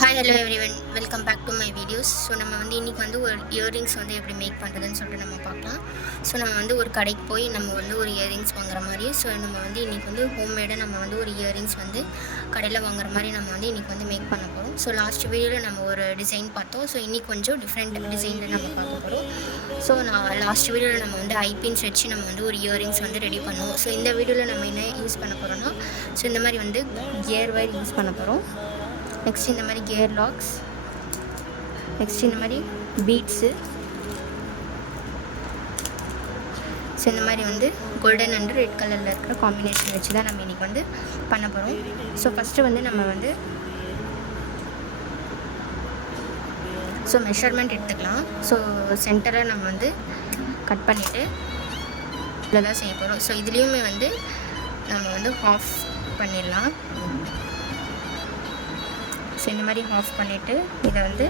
Hi hello everyone, welcome back to my videos. So நம்ம வந்து இன்றைக்கி வந்து ஒரு இயரிங்ஸ் வந்து எப்படி மேக் பண்ணுறதுன்னு சொல்லிட்டு நம்ம பார்க்கலாம். ஸோ நம்ம வந்து ஒரு கடைக்கு போய் நம்ம வந்து ஒரு இயரிங்ஸ் வாங்குற மாதிரி, ஸோ நம்ம வந்து இன்றைக்கி வந்து ஹோம்மேடாக நம்ம வந்து ஒரு இயரிங்ஸ் வந்து கடையில் வாங்குற மாதிரி நம்ம வந்து இன்றைக்கி வந்து மேக் பண்ண போகிறோம். ஸோ லாஸ்ட் வீடியோவில் நம்ம ஒரு டிசைன் பார்த்தோம். ஸோ இன்றைக்கி கொஞ்சம் டிஃப்ரெண்ட் டிசைனில் நம்ம பார்க்க போகிறோம். ஸோ நான் லாஸ்ட் வீடியோவில் நம்ம வந்து ஐபின்ஸ் வச்சு நம்ம வந்து ஒரு இயரிங்ஸ் வந்து ரெடி பண்ணுவோம். ஸோ இந்த வீடியோவில் நம்ம என்ன யூஸ் பண்ண போகிறோம்னா, ஸோ இந்த மாதிரி வந்து கியர் வயர் யூஸ் பண்ண போகிறோம். நெக்ஸ்ட் இந்த மாதிரி கியர் லாக்ஸ், நெக்ஸ்ட் இந்த மாதிரி பீட்ஸு, ஸோ இந்த மாதிரி வந்து கோல்டன் அண்ட் ரெட் கலரில் இருக்கிற காம்பினேஷன் வச்சு தான் நம்ம இன்றைக்கி வந்து பண்ண போகிறோம். ஸோ ஃபஸ்ட்டு வந்து நம்ம வந்து மெஷர்மெண்ட் எடுத்துக்கலாம். ஸோ சென்டரை நம்ம வந்து கட் பண்ணிவிட்டு இதில் தான் செய்ய போகிறோம். ஸோ இதுலேயுமே வந்து நம்ம வந்து ஹாஃப் பண்ணிடலாம். ஸோ இந்த மாதிரி ஆஃப் பண்ணிவிட்டு இதை வந்து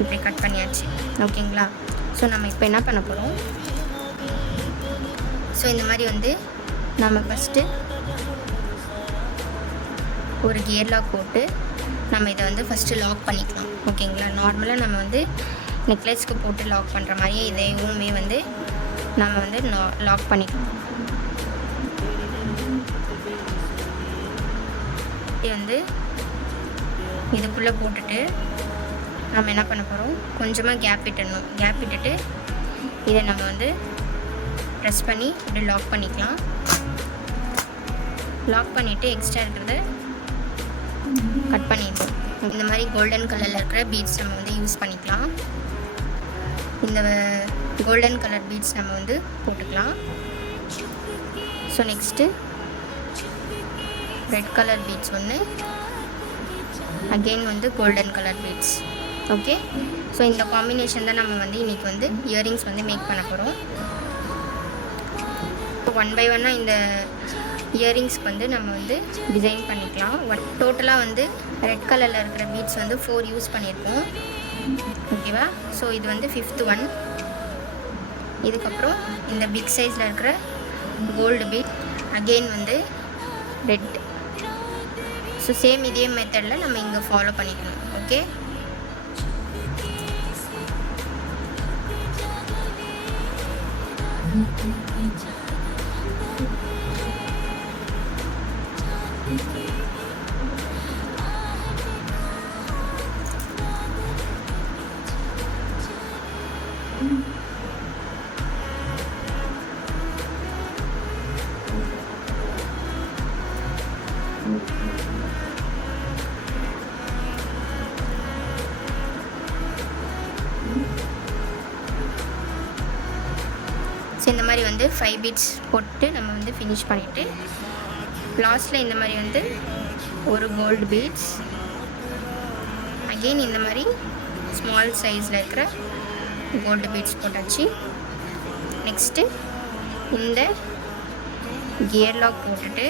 இப்படி கட் பண்ணியாச்சு. ஓகேங்களா? ஸோ நம்ம இப்போ என்ன பண்ண போகிறோம், ஸோ இந்த மாதிரி வந்து நம்ம ஃபஸ்ட்டு ஒரு கியர் லாக் போட்டு நம்ம இதை வந்து ஃபஸ்ட்டு லாக் பண்ணிக்கலாம். ஓகேங்களா? நார்மலாக நம்ம வந்து நெக்லஸ்க்கு போட்டு லாக் பண்ணுற மாதிரியே இதையுமே வந்து நம்ம வந்து லாக் பண்ணிக்கலாம். இது வந்து இதுக்குள்ளே போட்டுட்டு நம்ம என்ன பண்ண போகிறோம், கொஞ்சமாக கேப் விட்டுடணும். கேப் விட்டுட்டு இதை நம்ம வந்து ப்ரெஸ் பண்ணி இப்படி லாக் பண்ணிக்கலாம். லாக் பண்ணிவிட்டு எக்ஸ்ட்ரா இருக்கிறத கட் பண்ணிடணும். இந்த மாதிரி கோல்டன் கலரில் இருக்கிற பீட்ஸ் நம்ம வந்து யூஸ் பண்ணிக்கலாம். இந்த கோல்டன் கலர் பீட்ஸ் நம்ம வந்து போட்டுக்கலாம். So next red colour beads ஒன்று, அகெயின் வந்து golden colour beads. Okay, so இந்த காம்பினேஷன் தான் நம்ம வந்து இன்றைக்கி வந்து இயரிங்ஸ் வந்து மேக் பண்ண போகிறோம். ஒன் பை ஒன்னாக இந்த இயரிங்ஸ்க்கு வந்து நம்ம வந்து டிசைன் பண்ணிக்கலாம். டோட்டலாக வந்து ரெட் கலரில் இருக்கிற பீட்ஸ் வந்து 4 யூஸ் பண்ணியிருக்கோம். ஓகேவா? ஸோ இது வந்து 5th ஒன். இதுக்கப்புறம் இந்த பிக் சைஸில் இருக்கிற கோல்டு பீட், அகெயின் வந்து ரெட். ஸோ சேம் இதே மெத்தடில் நம்ம இங்கே ஃபாலோ பண்ணிக்கணும். ஓகே, ஸோ இந்த மாதிரி வந்து 5 பீட்ஸ் போட்டு நம்ம வந்து ஃபினிஷ் பண்ணிவிட்டு லாஸ்ட்டில் இந்த மாதிரி வந்து ஒரு கோல்டு பீட்ஸ், அகெயின் இந்த மாதிரி ஸ்மால் சைஸில் இருக்கிற கோல்டு பீட்ஸ் போட்டாச்சு. நெக்ஸ்ட்டு இந்த கியர் லாக் போட்டுட்டு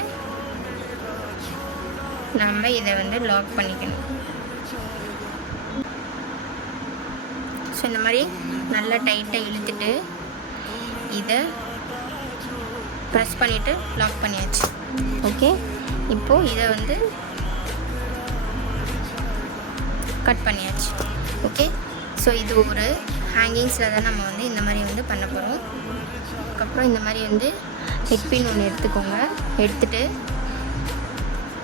நம்ம இதை வந்து லாக் பண்ணிக்கணும். ஸோ இந்த மாதிரி நல்லா டைட்டாக இழுத்துட்டு இதை ப்ரெஸ் பண்ணிவிட்டு லாக் பண்ணியாச்சு. ஓகே, இப்போது இதை வந்து கட் பண்ணியாச்சு. ஓகே, ஸோ இது ஒரு ஹேங்கிங்ஸில் தான் நம்ம வந்து இந்த மாதிரி வந்து பண்ண போகிறோம். அதுக்கப்புறம் இந்த மாதிரி வந்து ஹெட்பின் ஒன்று எடுத்துக்கோங்க. எடுத்துகிட்டு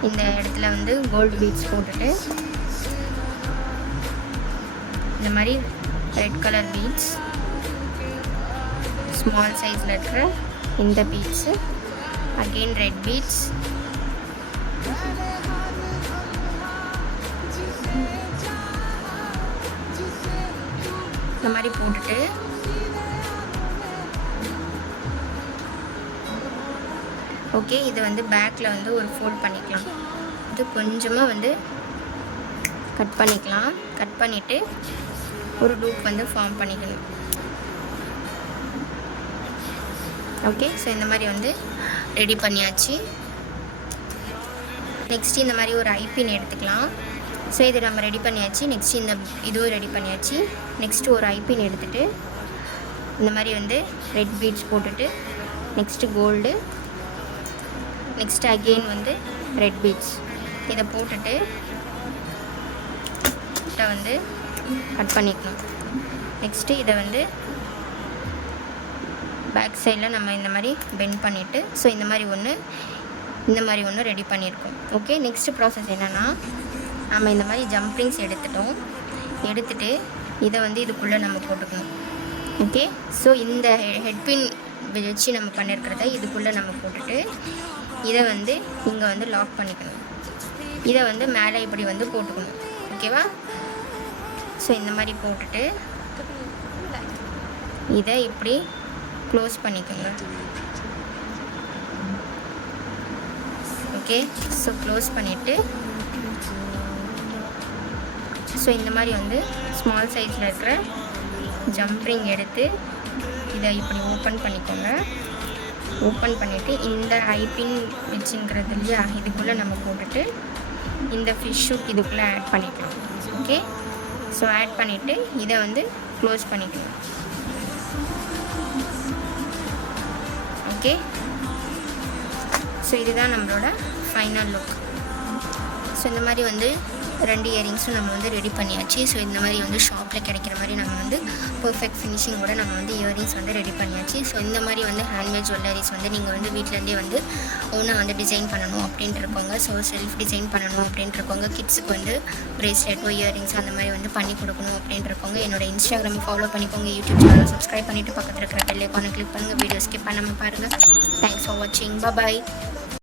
இந்த இடத்துல வந்து கோல்டு பீட்ஸ் போட்டுட்டு இந்த மாதிரி ரெட் கலர் பீட்ஸ், ஸ்மால் சைஸில் இருக்கிற இந்த பீட்ஸு, அகெயின் ரெட் பீட்ஸ், இந்த மாதிரி போட்டுட்டு ஓகே, இதை வந்து பேக்கில் வந்து ஒரு ஃபோல்ட் பண்ணிக்கலாம். இது கொஞ்சமாக வந்து கட் பண்ணிக்கலாம். கட் பண்ணிவிட்டு ஒரு லூப் வந்து ஃபார்ம் பண்ணிக்கணும். ஓகே, ஸோ இந்த மாதிரி வந்து ரெடி பண்ணியாச்சு. நெக்ஸ்ட்டு இந்த மாதிரி ஒரு ஐபின் எடுத்துக்கலாம். ஸோ இது நம்ம ரெடி பண்ணியாச்சு. நெக்ஸ்ட்டு இந்த இதுவும் ரெடி பண்ணியாச்சு. நெக்ஸ்ட்டு ஒரு ஐபின் எடுத்துகிட்டு இந்த மாதிரி வந்து ரெட் பீட்ஸ் போட்டுட்டு நெக்ஸ்ட்டு கோல்டு, நெக்ஸ்ட்டு அகெயின் வந்து ரெட் பீட்ஸ் இதை போட்டுட்டு ஷார்ட்டாக வந்து கட் பண்ணிக்கணும். நெக்ஸ்ட்டு இதை வந்து பேக் சைடில் நம்ம இந்த மாதிரி பெண்ட் பண்ணிவிட்டு ஸோ இந்த மாதிரி ஒன்று ரெடி பண்ணியிருக்கோம். ஓகே, நெக்ஸ்ட்டு ப்ராசஸ் என்னென்னா, நம்ம இந்த மாதிரி ஜம்ப்ரிங்ஸ் எடுத்துகிட்டு இதை வந்து இதுக்குள்ளே நம்ம போட்டுக்கணும். ஓகே, ஸோ இந்த ஹெட்பின் வச்சு நம்ம பண்ணியிருக்கிறத இதுக்குள்ளே நம்ம போட்டுட்டு இதை வந்து இங்கே வந்து லாக் பண்ணிக்கணும். இதை வந்து மேலே இப்படி வந்து போட்டுக்கணும். ஓகேவா? ஸோ இந்த மாதிரி போட்டுட்டு இதை இப்படி க்ளோஸ் பண்ணிக்கோங்க. ஓகே, ஸோ க்ளோஸ் பண்ணிவிட்டு ஸோ இந்த மாதிரி வந்து ஸ்மால் சைஸில் இருக்கிற ஜம்ப்ரிங் எடுத்து இதை இப்படி ஓப்பன் பண்ணிக்கோங்க. ஓப்பன் பண்ணிவிட்டு இந்த ஐபின் வச்சுங்கிறது இல்லையா, இதுக்குள்ளே நம்ம போட்டுட்டு இந்த ஃபிஷ்ஷு இதுக்குள்ளே ஆட் பண்ணிக்கலாம். ஓகே, ஸோ ஆட் பண்ணிவிட்டு இதை வந்து க்ளோஸ் பண்ணிக்கணும். ஓகே, ஸோ இதுதான் நம்மளோட ஃபைனல் லுக். ஸோ இந்த மாதிரி வந்து 2 இயரிங்ஸும் நம்ம வந்து ரெடி பண்ணியாச்சு. ஸோ இந்த மாதிரி வந்து ஷாப்பில் கிடைக்கிற மாதிரி நம்ம வந்து பர்ஃபெக்ட் ஃபினிஷிங்கோட நம்ம வந்து இயரிங்ஸ் வந்து ரெடி பண்ணியாச்சு. ஸோ இந்த மாதிரி வந்து ஹேண்ட்மேட் ஜுவல்லரிஸ் வந்து நீங்கள் வந்து வீட்டிலேருந்தே வந்து ஓனாக வந்து டிசைன் பண்ணணும் அப்படின்ட்டு இருக்கோங்க. ஸோ செல்ஃப் டிசைன் பண்ணணும் அப்படின்ட்டு இருக்கோங்க. கிட்ஸுக்கு வந்து பிரேஸ்லெட்டோ இயரிங்ஸ் அந்த மாதிரி வந்து பண்ணி கொடுக்கணும் அப்படின்ட்டு இருக்கோங்க. என்னோட இன்ஸ்டாகிராம் ஃபாலோ பண்ணிக்கோங்க. யூடியூப் சேனல் சப்ஸ்கிரைப் பண்ணிவிட்டு பக்கத்தில் இருக்கிற பெல் ஐகானை கிளிக் பண்ணுங்கள். வீடியோ ஸ்கிப் பண்ணாமல் பாருங்கள். தேங்க்ஸ் ஃபார் வாட்சிங். பாய்.